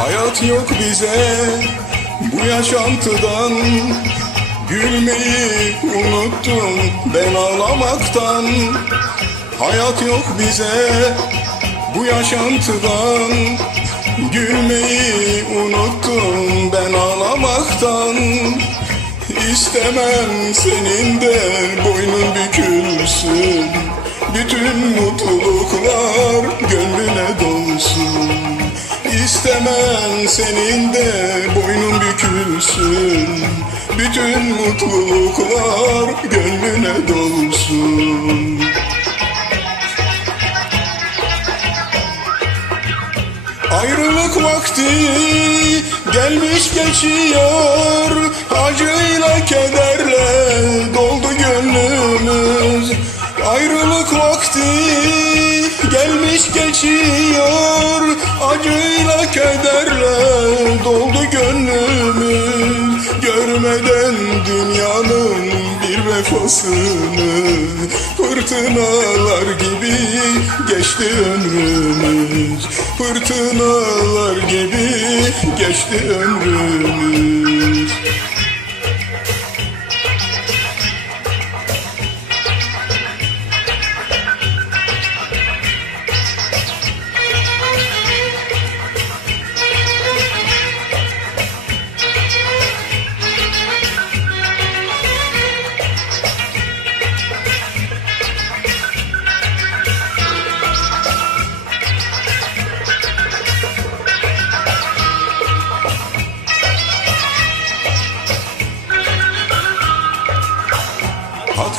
Hayat yok bize bu yaşantıdan. Gülmeyi unuttum ben ağlamaktan. Hayat yok bize bu yaşantıdan. Gülmeyi unuttum ben ağlamaktan. İstemem senin de boynun bükülsün. Bütün mutluluklar İstemem senin de boynun bükülsün. Bütün mutluluklar gönlüne dolsun. Ayrılık vakti gelmiş geçiyor. Acıyla kederle gelmiş geçiyor Acıyla kederle doldu gönlümüz Görmeden dünyanın bir vefasını Fırtınalar gibi geçti ömrümüz. Fırtınalar gibi geçti ömrümüz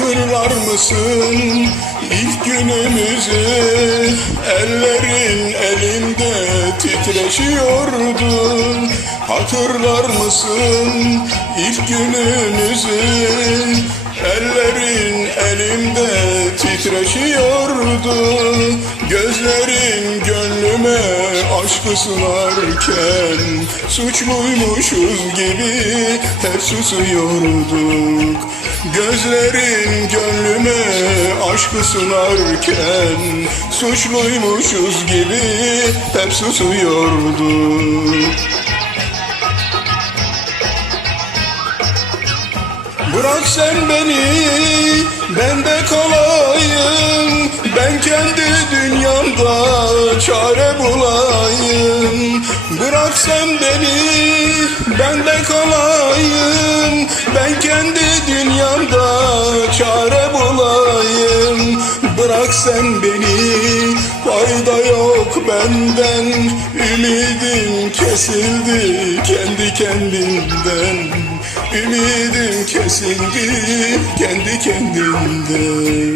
Hatırlar mısın ilk günümüzü? Ellerin elinde titreşiyordu. Hatırlar mısın ilk günümüzü? Ellerin elimde titreşiyordu. Gözlerin gönlüme aşkı sınarken Suçluymuşuz gibi hep susuyorduk Gözlerin gönlüme aşkı sunarken Suçluymuşuz gibi hep susuyorduk Bırak sen beni, ben de kalayım Ben kendi dünyamda çare bulayım. Bırak sen beni, ben de kalayım Ben kendi dünyamda çare bulayım. Bırak sen beni, fayda yok benden. Ümidim kesildi kendi kendimden Ümidim kesildi kendi kendimden